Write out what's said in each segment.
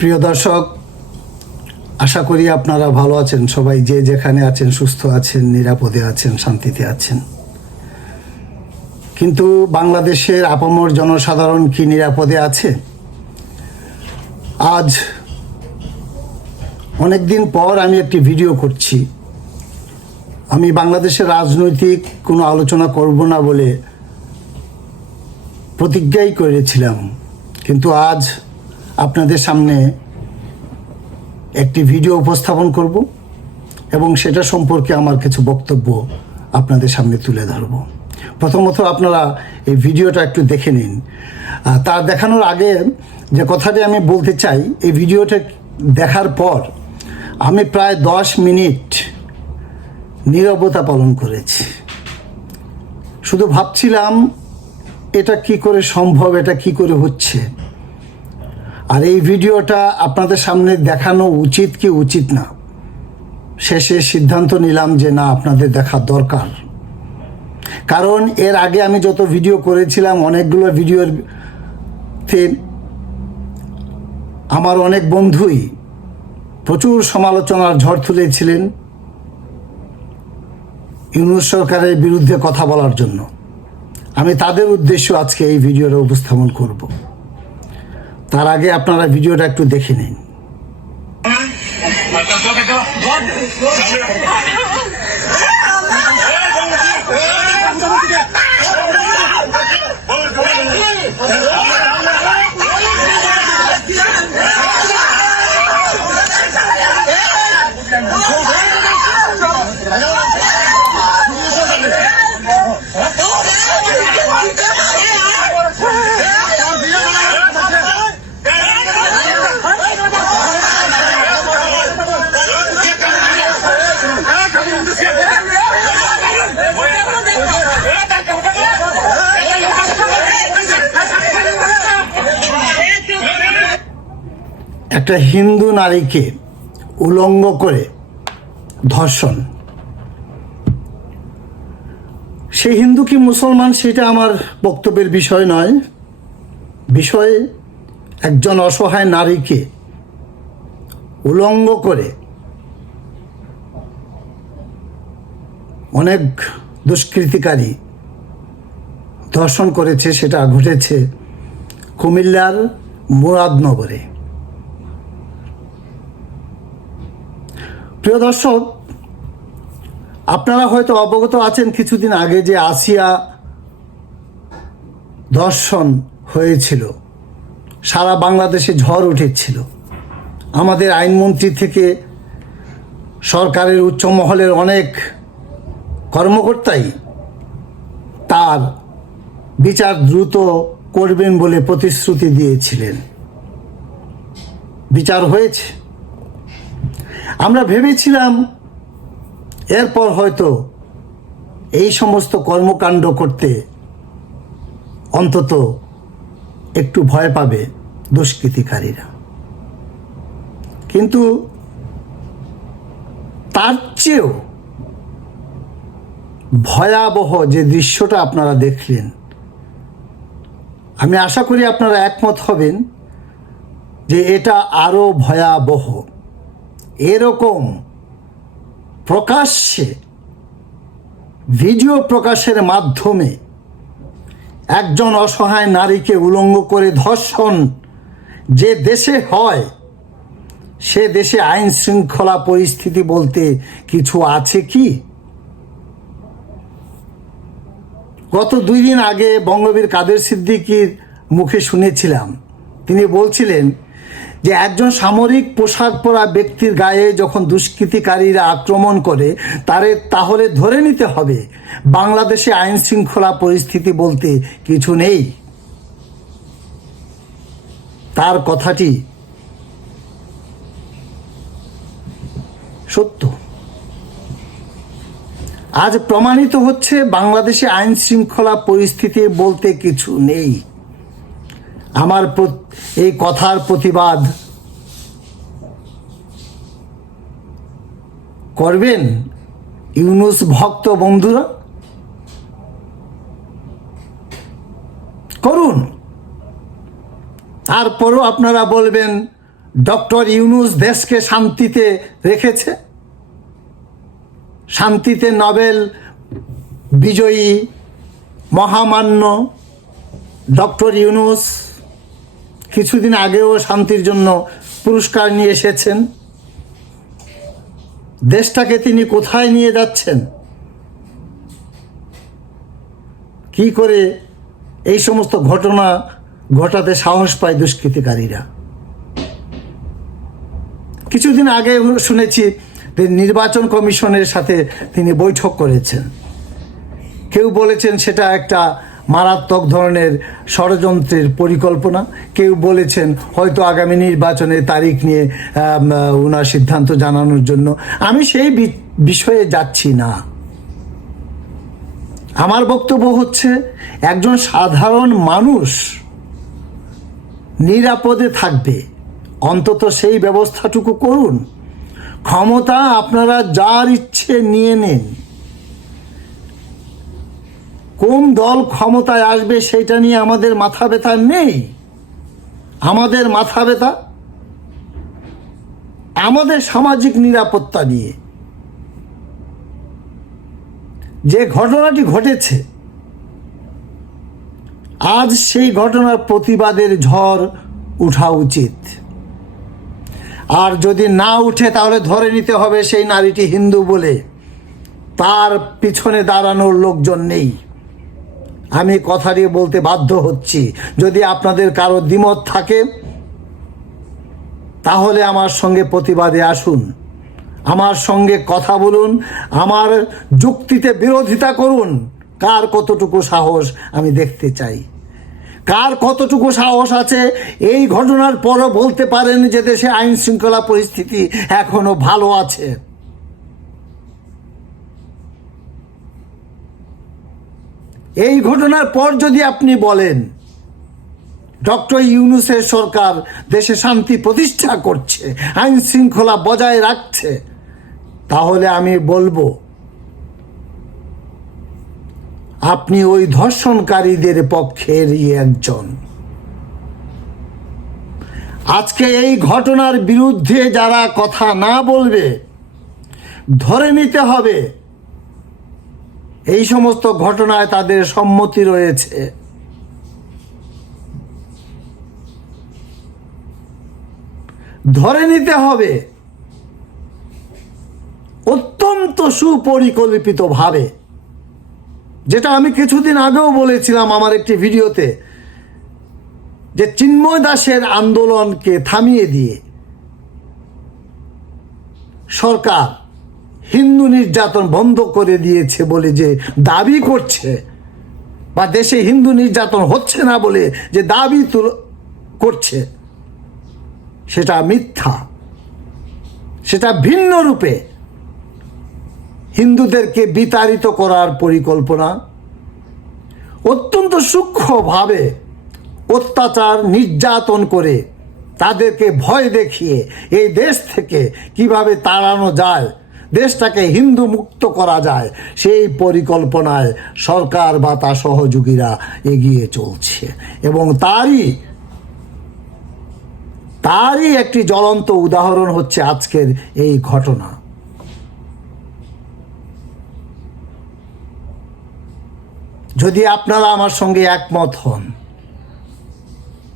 প্রিয় দর্শক, আশা করি আপনারা ভালো আছেন। সবাই যে যেখানে আছেন সুস্থ আছেন, নিরাপদে আছেন, শান্তিতে আছেন। কিন্তু বাংলাদেশের আপামর জনসাধারণ কি নিরাপদে আছে? আজ অনেক দিন পর আমি একটি ভিডিও করছি। আমি বাংলাদেশের রাজনৈতিক কোনো আলোচনা করব না বলে প্রতিজ্ঞাই করেছিলাম, কিন্তু আজ আপনাদের সামনে একটি ভিডিও উপস্থাপন করব এবং সেটা সম্পর্কে আমার কিছু বক্তব্য আপনাদের সামনে তুলে ধরব। প্রথমত আপনারা এই ভিডিওটা একটু দেখে নিন। তার দেখানোর আগে যে কথাটি আমি বলতে চাই, এই ভিডিওটা দেখার পর আমি প্রায় 10 মিনিট নীরবতা পালন করেছি। শুধু ভাবছিলাম এটা কি করে সম্ভব, এটা কি করে হচ্ছে, আর এই ভিডিওটা আপনাদের সামনে দেখানো উচিত কি উচিত না। শেষে সিদ্ধান্ত নিলাম যে না, আপনাদের দেখার দরকার। কারণ এর আগে আমি যত ভিডিও করেছিলাম, অনেকগুলো ভিডিওতে আমার অনেক বন্ধুই প্রচুর সমালোচনার ঝড় তুলেছিলেন ইউনূস সরকারের বিরুদ্ধে কথা বলার জন্য। আমি তাদের উদ্দেশ্য আজকে এই ভিডিওটা উপস্থাপন করব। তার আগে আপনারা ভিডিওটা একটু দেখে নিন। একটা হিন্দু নারীকে উলঙ্গ করে ধর্ষণ, সে হিন্দু কি মুসলমান সেটা আমার বক্তব্যের বিষয় নয়। বিষয় একজন অসহায় নারীকে উলঙ্গ করে অনেক দুষ্কৃতিকারী ধর্ষণ করেছে। সেটা ঘটেছে কুমিল্লার মুরাদনগরে। প্রিয় দর্শক, আপনারা হয়তো অবগত আছেন কিছুদিন আগে যে আসিয়া ধর্ষণ হয়েছিল, সারা বাংলাদেশে ঝড় উঠেছিল। আমাদের আইনমন্ত্রী থেকে সরকারের উচ্চ মহলের অনেক কর্মকর্তাই তার বিচার দ্রুত করবেন বলে প্রতিশ্রুতি দিয়েছিলেন। বিচার হয়েছে। আমরা ভেবেছিলাম এরপর হয়তো এই সমস্ত কর্মকাণ্ড করতে অন্তত একটু ভয় পাবে দুষ্কৃতিকারীরা, কিন্তু তার চেয়েও ভয়াবহ যে দৃশ্যটা আপনারা দেখলেন, আমি আশা করি আপনারা একমত হবেন যে এটা আরো ভয়াবহ। এরকম প্রকাশ্যে ভিডিও প্রকাশের মাধ্যমে একজন অসহায় নারীকে উলঙ্গ করে ধর্ষণ যে দেশে হয়, সে দেশে আইন শৃঙ্খলা পরিস্থিতি বলতে কিছু আছে কি? গত 2 দিন আগে বঙ্গবীর কাদের সিদ্দিকীর মুখে শুনেছিলাম, তিনি বলছিলেন যে একজন সামরিক পোশাক পরা ব্যক্তির গায়ে যখন দুষ্কৃতিকারীরা আক্রমণ করে তাহলে ধরে নিতে হবে বাংলাদেশে আইন শৃঙ্খলা পরিস্থিতি বলতে কিছু নেই। তার কথাটি সত্য। আজ প্রমাণিত হচ্ছে বাংলাদেশে আইন শৃঙ্খলা পরিস্থিতি বলতে কিছু নেই। আমার এই কথার প্রতিবাদ করবেন ইউনূস ভক্ত বন্ধুরা? করুন। তারপরও আপনারা বলবেন ডক্টর ইউনূস দেশকে শান্তিতে রেখেছে? শান্তিতে নোবেল বিজয়ী মহামান্য ডক্টর ইউনূস কিছুদিন আগেও শান্তির জন্য পুরস্কার নিয়ে এসেছেন। দেশটাকে তিনি কোথায় নিয়ে যাচ্ছেন? কি করে এই সমস্ত ঘটনা ঘটাতে সাহস পায় দুষ্কৃতিকারীরা? কিছুদিন আগে শুনেছি যে নির্বাচন কমিশনের সাথে তিনি বৈঠক করেছেন। কেউ বলেছেন সেটা একটা মারাত্মক ধরনের ষড়যন্ত্রের পরিকল্পনা, কেউ বলেছেন হয়তো আগামী নির্বাচনের তারিখ নিয়ে ওনার সিদ্ধান্ত জানানোর জন্য। আমি সেই বিষয়ে যাচ্ছি না। আমার বক্তব্য হচ্ছে, একজন সাধারণ মানুষ নিরাপদে থাকবে, অন্তত সেই ব্যবস্থাটুকু করুন। ক্ষমতা আপনারা যার ইচ্ছে নিয়ে নেন, কোন দল ক্ষমতায় আসবে সেটা নিয়ে আমাদের মাথা ব্যথা নেই। আমাদের মাথা ব্যথা আমাদের সামাজিক নিরাপত্তা নিয়ে। যে ঘটনাটি ঘটেছে আজ, সেই ঘটনার প্রতিবাদের ঝড় উঠা উচিত। আর যদি না উঠে তাহলে ধরে নিতে হবে সেই নারীটি হিন্দু বলে তার পিছনে দাঁড়ানোর লোকজন নেই। আমি কথাটি বলতে বাধ্য হচ্ছি। যদি আপনাদের কারো দ্বিমত থাকে তাহলে আমার সঙ্গে প্রতিবাদে আসুন, আমার সঙ্গে কথা বলুন, আমার যুক্তিতে বিরোধিতা করুন। কার কতটুকু সাহস আমি দেখতে চাই। কার কতটুকু সাহস আছে এই ঘটনার পরও বলতে পারেন যে দেশে আইন শৃঙ্খলা পরিস্থিতি এখনো ভালো আছে। এই ঘটনার পর যদি আপনি বলেন ডক্টর ইউনূসের সরকার দেশে শান্তি প্রতিষ্ঠা করছে, আইন শৃঙ্খলা বজায় রাখছে, তাহলে আমি বলবো আপনি ওই ধর্ষণকারীদের পক্ষেরই একজন। আজকে এই ঘটনার বিরুদ্ধে যারা কথা না বলবে, ধরে নিতে হবে এই সমস্ত ঘটনায় তাদের সম্মতি রয়েছে। ধরে নিতে হবে অত্যন্ত সুপরিকল্পিতভাবে, যেটা আমি কিছুদিন আগেও বলেছিলাম আমার একটি ভিডিওতে, যে চিন্ময় দাসের আন্দোলনকে থামিয়ে দিয়ে সরকার হিন্দু নির্যাতন বন্ধ করে দিয়েছে বলে যে দাবি করছে, বা দেশে হিন্দু নির্যাতন হচ্ছে না বলে যে দাবি করছে, সেটা মিথ্যা। সেটা ভিন্ন রূপে হিন্দুদেরকে বিতাড়িত করার পরিকল্পনা, অত্যন্ত সূক্ষ্মভাবে অত্যাচার নির্যাতন করে তাদেরকে ভয় দেখিয়ে এই দেশ থেকে কিভাবে তাড়ানো যায়, দেশটাকে হিন্দু মুক্ত করা যায়, সেই পরিকল্পনায় সরকার বা তার সহযোগীরা এগিয়ে চলছে। এবং তারই একটি জ্বলন্ত উদাহরণ হচ্ছে আজকের এই ঘটনা। যদি আপনারা আমার সঙ্গে একমত হন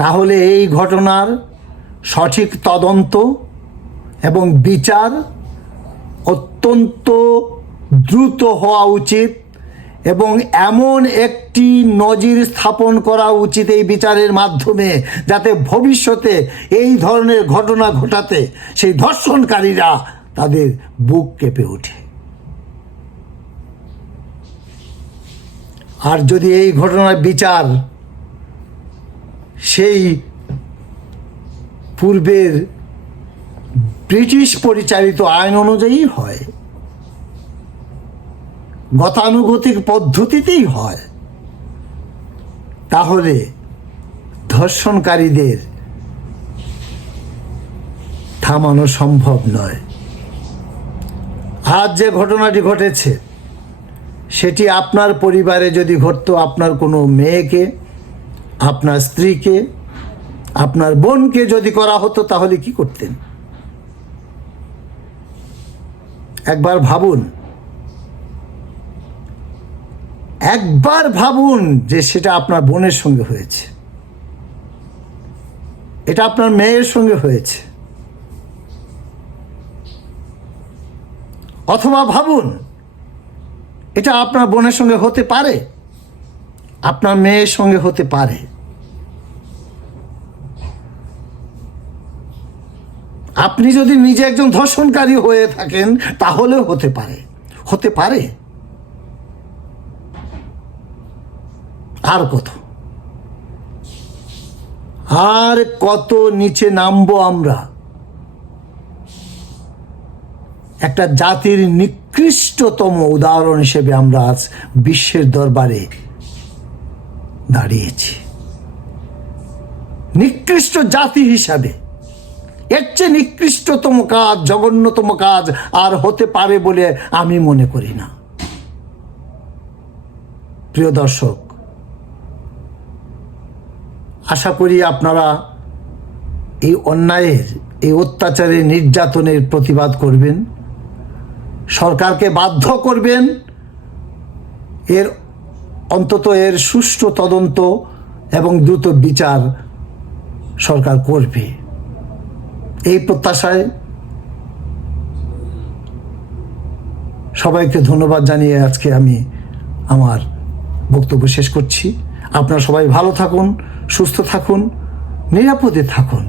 তাহলে এই ঘটনার সঠিক তদন্ত এবং বিচার অত্যন্ত দ্রুত হওয়া উচিত, এবং এমন একটি নজির স্থাপন করা উচিত এই বিচারের মাধ্যমে, যাতে ভবিষ্যতে এই ধরনের ঘটনা ঘটাতে সেই ধর্ষণকারীরা তাদের বুক কেঁপে ওঠে। আর যদি এই ঘটনার বিচার সেই পূর্বের ব্রিটিশ পরিচালিত আইন অনুযায়ী হয়, গতানুগতিক পদ্ধতিতেই হয়, তাহলে ধর্ষণকারীদের থামানো সম্ভব নয়। আজ যে ঘটনাটি ঘটেছে সেটি আপনার পরিবারে যদি ঘটতো, আপনার কোনো মেয়েকে, আপনার স্ত্রীকে, আপনার বোনকে যদি করা হতো তাহলে কি করতেন? একবার ভাবুন, একবার ভাবুন যে সেটা আপনার বোনের সঙ্গে হয়েছে, এটা আপনার মেয়ের সঙ্গে হয়েছে। অথবা ভাবুন, এটা আপনার বোনের সঙ্গে হতে পারে, আপনার মেয়ের সঙ্গে হতে পারে। আপনি যদি নিজে একজন ধর্ষণকারী হয়ে থাকেন তাহলেও হতে পারে, হতে পারে। আর কত নিচে নামবো আমরা? একটা জাতির নিকৃষ্টতম উদাহরণ হিসেবে আমরা আজ বিশ্বের দরবারে দাঁড়িয়েছি, নিকৃষ্ট জাতি হিসাবে। এর চেয়ে নিকৃষ্টতম কাজ, জঘন্যতম কাজ আর হতে পারে বলে আমি মনে করি না। প্রিয় দর্শক, আশা করি আপনারা এই অন্যায়ের, এই অত্যাচারের, নির্যাতনের প্রতিবাদ করবেন, সরকারকে বাধ্য করবেন, অন্তত এর সুষ্ঠু তদন্ত এবং দ্রুত বিচার সরকার করবে। এই প্রত্যাশায় সবাইকে ধন্যবাদ জানিয়ে আজকে আমি আমার বক্তব্য শেষ করছি। আপনারা সবাই ভালো থাকুন, সুস্থ থাকুন, নিরাপদে থাকুন।